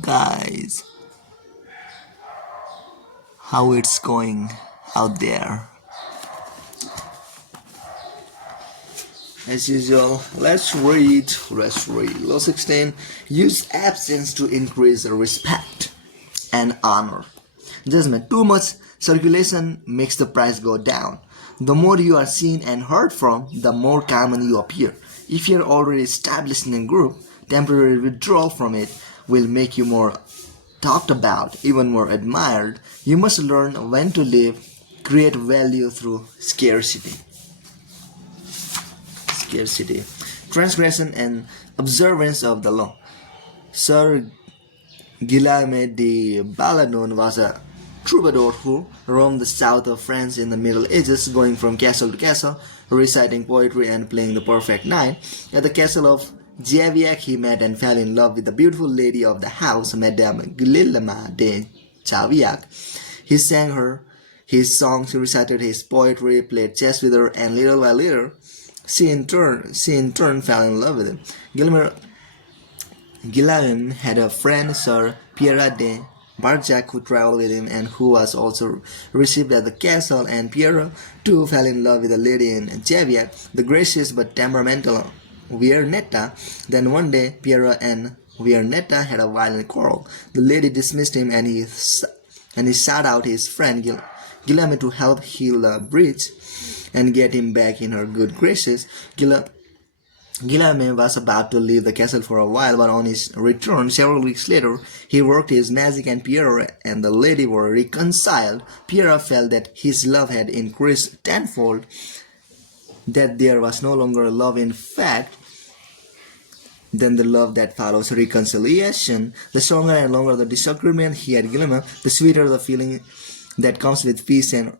Guys, how it's going out there? As usual, let's read. Law 16. Use absence to increase respect and honor. Judgment. Too much circulation makes the price go down. The more you are seen and heard from, the more common you appear. If you're already established in a group, temporary withdrawal from it will make you more talked about, even more admired. You must learn when to live, create value through scarcity, transgression, and observance of the law. Sir Guillaume de Baladon was a troubadour who roamed the south of France in the Middle Ages, going from castle to castle, reciting poetry and playing the perfect nine. At the castle of Javiac, he met and fell in love with the beautiful lady of the house, Madame Guillaume de Javiac. He sang her his songs, recited his poetry, played chess with her, and little by little, she in turn fell in love with him. Guillaume had a friend, Sir Pierre de Barjac, who traveled with him and who was also received at the castle, and Pierre too fell in love with a lady in Javiac, the gracious but temperamental Viernetta. Then one day, Pierre and Viernetta had a violent quarrel. The lady dismissed him, and he sought out his friend Guillaume to help heal the breach and get him back in her good graces. Guillaume was about to leave the castle for a while, but on his return several weeks later, he worked his magic and Pierre and the lady were reconciled. Pierre felt that his love had increased tenfold, that there was no longer love in fact than the love that follows reconciliation. The stronger and longer the disagreement he had Guillaume, the sweeter the feeling that comes with peace and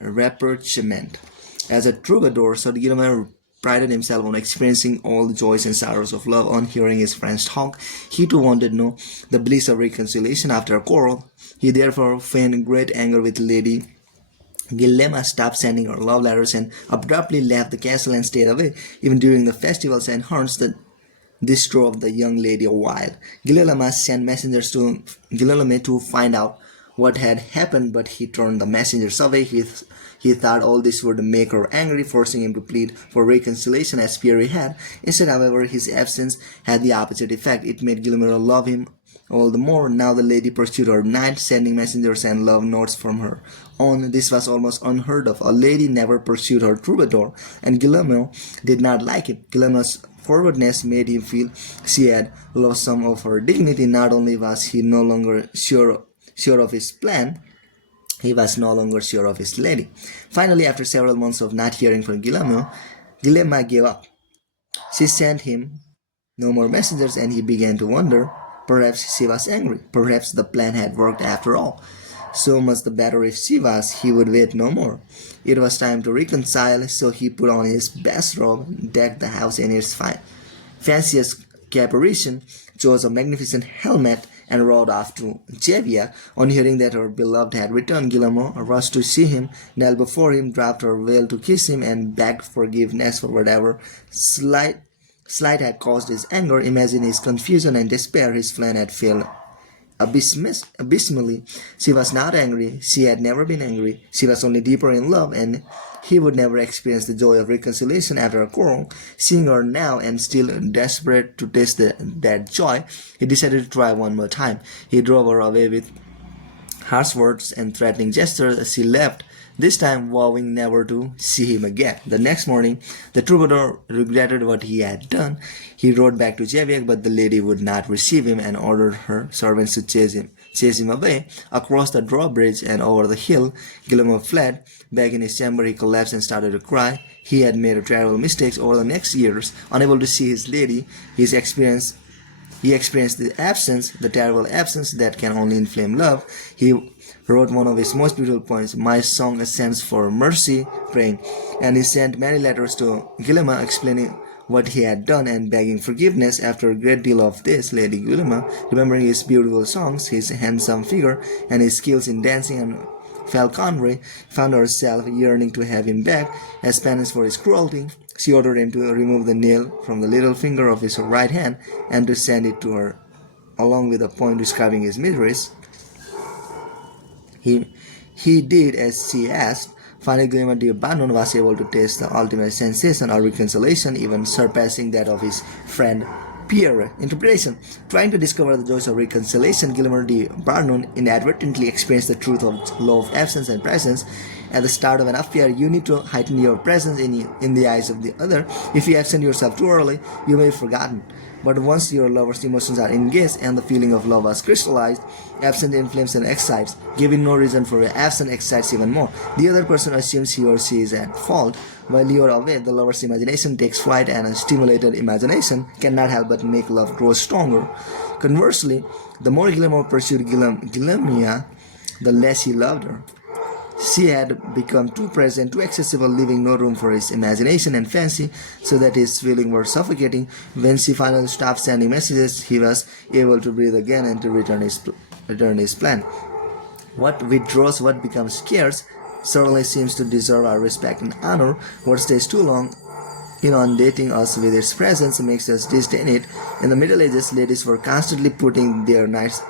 rapprochement. As a troubadour, Sir Guillaume prided himself on experiencing all the joys and sorrows of love. On hearing his friends talk, he too wanted to know the bliss of reconciliation after a quarrel. He therefore feigned great anger with Lady Guillaume, stopped sending her love letters, and abruptly left the castle and stayed away. Even during the festivals and hunts, this drove the young lady wild. Guillaume sent messengers to Guillaume to find out what had happened, but he turned the messengers away. He thought all this would make her angry, forcing him to plead for reconciliation as Pierre had. Instead, however, his absence had the opposite effect. It made Guillaume love him all the more. Now the lady pursued her knight, sending messengers and love notes from her own. This was almost unheard of. A lady never pursued her troubadour, and Guillaume did not like it. Guillaume's forwardness made him feel she had lost some of her dignity. Not only was he no longer sure of his plan, he was no longer sure of his lady. Finally, after several months of not hearing from Guillaume gave up. She sent him no more messengers, and he began to wonder. Perhaps she was angry. Perhaps the plan had worked after all. So much the better if she was. He would wait no more. It was time to reconcile, so he put on his best robe, decked the house in its fanciest caparisons, chose a magnificent helmet, and rode off to Javiac. On hearing that her beloved had returned, Guillermo rushed to see him, knelt before him, dropped her veil to kiss him, and begged forgiveness for whatever slight had caused his anger. Imagine his confusion and despair. His plan had failed abysmally. She was not angry. She had never been angry. She was only deeper in love, and he would never experience the joy of reconciliation after a quarrel. Seeing her now and still desperate to taste that joy, he decided to try one more time. He drove her away with harsh words and threatening gestures as she left, this time vowing never to see him again. The next morning, the troubadour regretted what he had done. He rode back to Javiac, but the lady would not receive him and ordered her servants to chase him away. Across the drawbridge and over the hill, Guillermo fled. Back in his chamber, he collapsed and started to cry. He had made terrible mistakes over the next years. Unable to see his lady, he experienced the terrible absence that can only inflame love. He wrote one of his most beautiful poems, My Song Ascends for Mercy, praying, and he sent many letters to Guillaume explaining what he had done and begging forgiveness. After a great deal of this, Lady Guillaume, remembering his beautiful songs, his handsome figure, and his skills in dancing and falconry, found herself yearning to have him back as penance for his cruelty. She ordered him to remove the nail from the little finger of his right hand and to send it to her, along with a poem describing his miseries. He did as she asked. Finally, Guillermo de Barnon was able to taste the ultimate sensation of reconciliation, even surpassing that of his friend Pierre. Interpretation. Trying to discover the joys of reconciliation, Guillermo de Barnon inadvertently experienced the truth of law of absence and presence. At the start of an affair, you need to heighten your presence in the eyes of the other. If you absent yourself too early, you may be forgotten. But once your lover's emotions are engaged and the feeling of love has crystallized, absence inflames and excites. Giving no reason for your absence excites even more. The other person assumes he or she is at fault. While you are away, the lover's imagination takes flight, and a stimulated imagination cannot help but make love grow stronger. Conversely, the more Guillermo pursued Guillermina, the less he loved her. She had become too present, too accessible, leaving no room for his imagination and fancy, so that his feelings were suffocating. When she finally stopped sending messages, he was able to breathe again and to return his plan. What withdraws, what becomes scarce, certainly seems to deserve our respect and honor. What stays too long, inundating us with its presence, makes us disdain it. In the Middle Ages, ladies were constantly putting their knights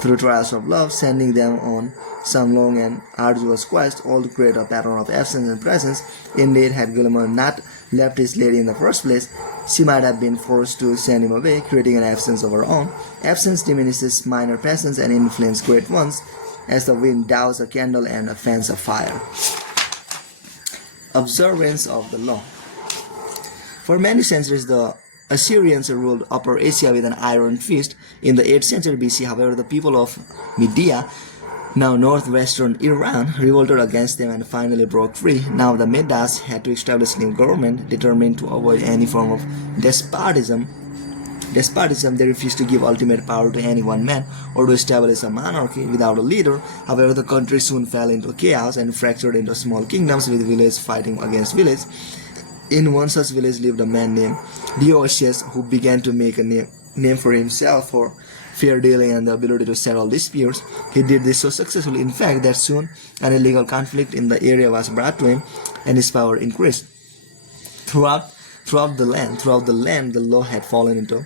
through trials of love, sending them on some long and arduous quest, all to create a pattern of absence and presence. Indeed, had Guillermo not left his lady in the first place, she might have been forced to send him away, creating an absence of her own. Absence diminishes minor passions and inflames great ones, as the wind douse a candle and fans a fire. Observance of the law. For many centuries, the Assyrians ruled Upper Asia with an iron fist. In the 8th century BC, however, the people of Media, now northwestern Iran, revolted against them and finally broke free. Now the Medas had to establish a new government, determined to avoid any form of despotism. They refused to give ultimate power to any one man or to establish a monarchy without a leader. However, the country soon fell into chaos and fractured into small kingdoms, with village fighting against village. In one such village lived a man named Dionysius, who began to make a name for himself for fair dealing and the ability to settle disputes. He did this so successfully, in fact, that soon an illegal conflict in the area was brought to him, and his power increased. Throughout the land, the law had fallen into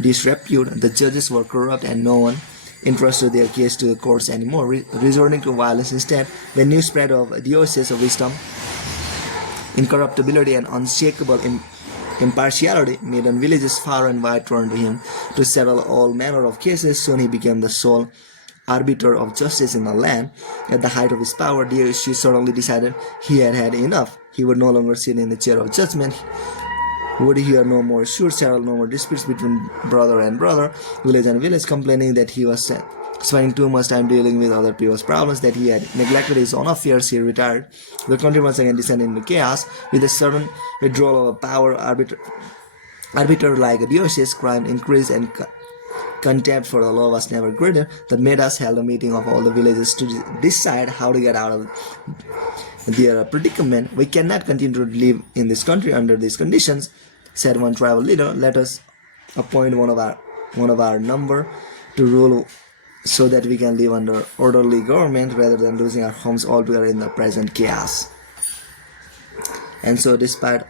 disrepute. The judges were corrupt, and no one entrusted their case to the courts anymore, resorting to violence instead. When news spread of Dionysius' wisdom, incorruptibility, and unshakable impartiality, maiden villages far and wide turned to him to settle all manner of cases. Soon he became the sole arbiter of justice in the land. At the height of his power, Dionysius suddenly decided he had had enough. He would no longer sit in the chair of judgment, would hear no more suits, settle no more disputes between brother and brother, village and village, complaining that he was spending too much time dealing with other people's problems, that he had neglected his own affairs. He retired. The country once again descended into chaos. With a sudden withdrawal of power, arbiter like Dionysius, crime increased and contempt for the law was never greater. The Medas held a meeting of all the villages to decide how to get out of their predicament. "We cannot continue to live in this country under these conditions," said one tribal leader. "Let us appoint one of our number to rule, so that we can live under orderly government rather than losing our homes altogether in the present chaos." And so, despite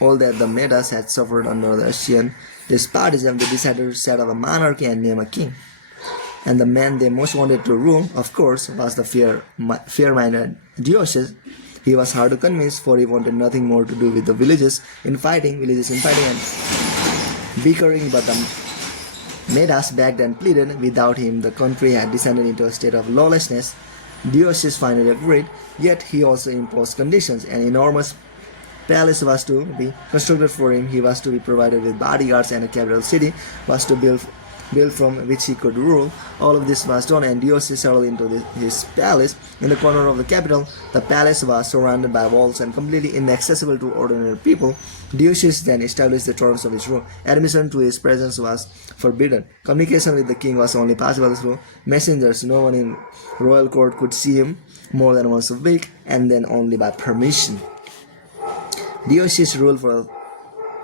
all that the Medas had suffered under the Assyrian despotism, they decided to set up a monarchy and name a king. And the man they most wanted to rule, of course, was the fair-minded Dionysius. He was hard to convince, for he wanted nothing more to do with the villages in fighting and bickering. But the Medas begged and pleaded. Without him, the country had descended into a state of lawlessness. Dionysius finally agreed, yet he also imposed conditions. An enormous palace was to be constructed for him. He was to be provided with bodyguards, and a capital city was to build from which he could rule. All of this was done, and Dionysius settled into his palace in the corner of the capital. The palace was surrounded by walls and completely inaccessible to ordinary people. Dionysius then established the terms of his rule. Admission to his presence was forbidden. Communication with the king was only possible through messengers. No one in royal court could see him more than once a week, and then only by permission. Dionysius ruled for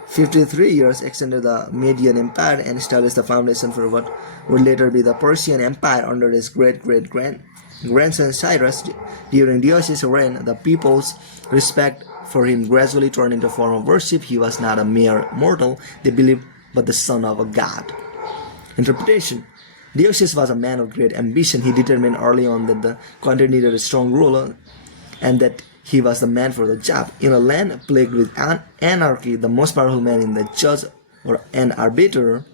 53 years extended the Median Empire and established the foundation for what would later be the Persian Empire under his grandson Cyrus. During Diogenes' reign, the people's respect for him gradually turned into a form of worship. He was not a mere mortal, they believed, but the son of a god. Interpretation: Diogenes was a man of great ambition. He determined early on that the country needed a strong ruler and that he was the man for the job. In a land plagued with anarchy, the most powerful man in the judge or an arbiter.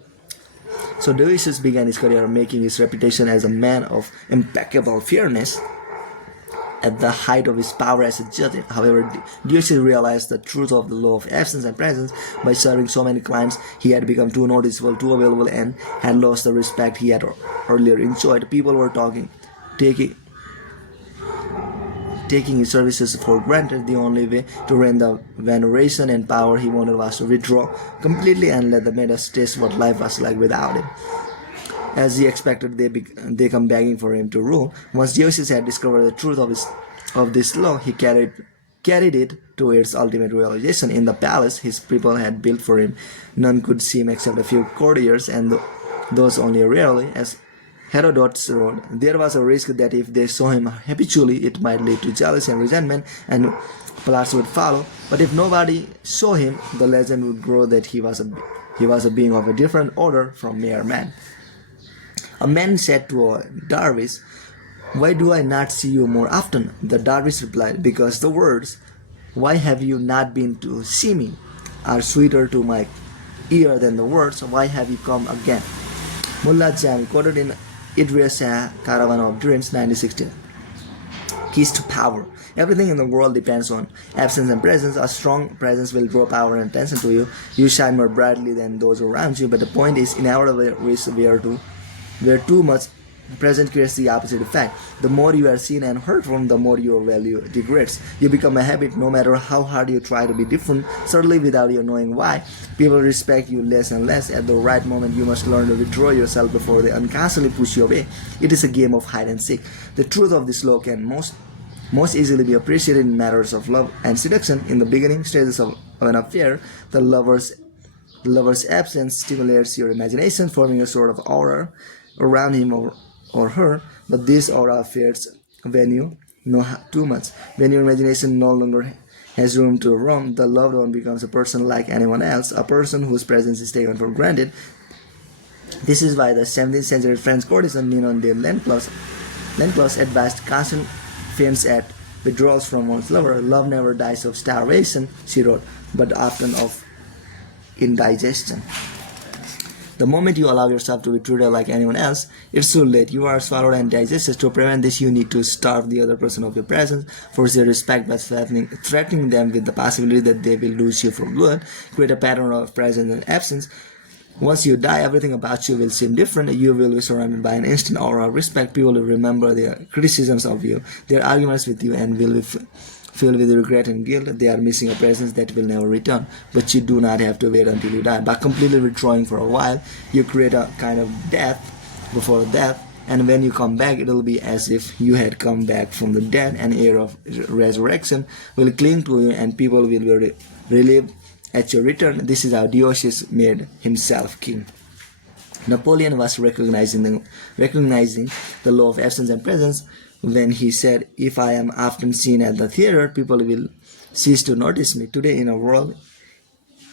So Diogenes began his career making his reputation as a man of impeccable fairness. At the height of his power as a judge, however, Diogenes realized the truth of the law of absence and presence. By serving so many clients, he had become too noticeable, too available, and had lost the respect he had earlier enjoyed. People were taking his services for granted. The only way to regain the veneration and power he wanted was to withdraw completely and let the Medes taste what life was like without him. As he expected, they come begging for him to rule. Once Diogenes had discovered the truth of this law, he carried it to its ultimate realization. In the palace his people had built for him, none could see him except a few courtiers, and those only rarely. As Herodotus wrote, there was a risk that if they saw him habitually, it might lead to jealousy and resentment, and plots would follow. But if nobody saw him, the legend would grow that he was a being of a different order from mere man. A man said to a dervish, "Why do I not see you more often?" The dervish replied, "Because the words, 'Why have you not been to see me?' are sweeter to my ear than the words, 'Why have you come again?'" Mullah Jami quoted in Idris Shah Caravan of Dreams 1916. Keys to power. Everything in the world depends on absence and presence. A strong presence will draw power and attention to you. You shine more brightly than those around you, but the point is, inevitably where too much present creates the opposite effect. The more you are seen and heard from, the more your value degrades. You become a habit no matter how hard you try to be different, certainly without you knowing why. People respect you less and less. At the right moment, you must learn to withdraw yourself before they unconsciously push you away. It is a game of hide and seek. The truth of this law can most easily be appreciated in matters of love and seduction. In the beginning stages of an affair, the lover's absence stimulates your imagination, forming a sort of aura around him or her, but this aura fades when you know too much. When your imagination no longer has room to roam, the loved one becomes a person like anyone else, a person whose presence is taken for granted. This is why the 17th century French courtesan Ninon de Lenclos advised constant feints at withdrawals from one's lover. "Love never dies of starvation," she wrote, "but often of indigestion." The moment you allow yourself to be treated like anyone else, it's too late. You are swallowed and digested. To prevent this, you need to starve the other person of your presence, force their respect by threatening them with the possibility that they will lose you for good, create a pattern of presence and absence. Once you die, everything about you will seem different. You will be surrounded by an instant aura of respect. People will remember their criticisms of you, their arguments with you, and will be filled with regret and guilt. They are missing a presence that will never return. But you do not have to wait until you die. By completely withdrawing for a while, you create a kind of death before death, and when you come back, it will be as if you had come back from the dead. An air of resurrection will cling to you, and people will be relieved at your return. This is how Diogenes made himself king. Napoleon was recognizing the law of absence and presence when he said, "If I am often seen at the theater, people will cease to notice me." Today, in a world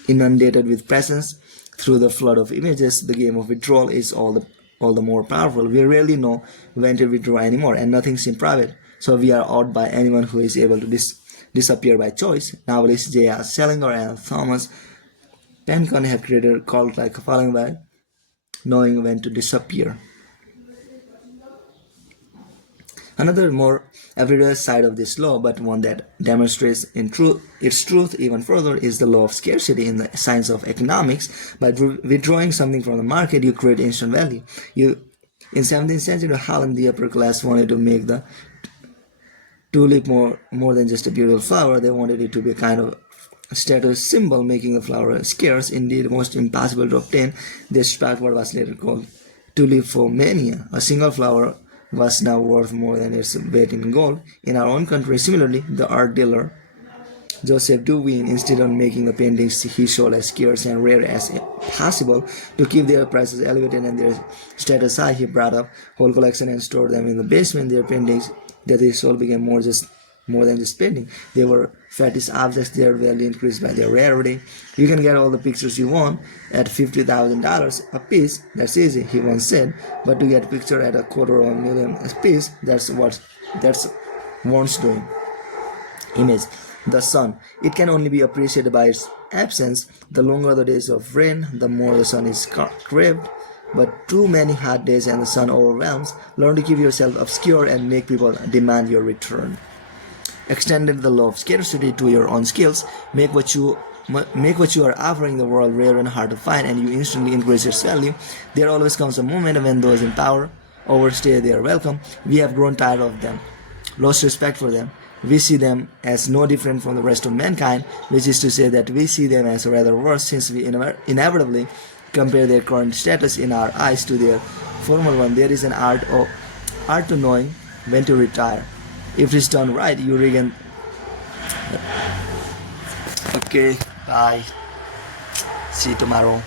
inundated with presence through the flood of images, the game of withdrawal is all the more powerful. We rarely know when to withdraw anymore, and nothing seems private. So we are awed by anyone who is able to disappear by choice. Novelist J.R. Salinger and Thomas Pynchon have created a cult like following by knowing when to disappear. Another more everyday side of this law, but one that demonstrates its truth even further, is the law of scarcity in the science of economics. By withdrawing something from the market, you create instant value. In 17th century Holland, the upper class wanted to make the tulip more than just a beautiful flower. They wanted it to be a kind of status symbol, making the flower scarce, indeed most impossible to obtain. This sparked what was later called tulipomania. A single flower was now worth more than its weight in gold. In our own country, similarly, the art dealer Joseph Dewey insisted on making the paintings he sold as scarce and rare as possible to keep their prices elevated and their status high. He brought up whole collection and stored them in the basement. Their paintings that they sold became more than just painting. They were fetish objects. Their value increased by their rarity. You can get all the pictures you want at $50,000 a piece. That's easy, he once said. But to get a picture at $250,000 a piece, that's one's doing. Image. The sun. It can only be appreciated by its absence. The longer the days of rain, the more the sun is craved. But too many hot days and the sun overwhelms. Learn to keep yourself obscure and make people demand your return. Extended the law of scarcity to your own skills. Make what you are offering the world rare and hard to find, and you instantly increase its value. There always comes a moment when those in power overstay their welcome. We have grown tired of them, lost respect for them. We see them as no different from the rest of mankind, which is to say that we see them as rather worse, since we inevitably compare their current status in our eyes to their former one. There is an art to knowing when to retire. If it's done right, you regain. Okay, bye. See you tomorrow.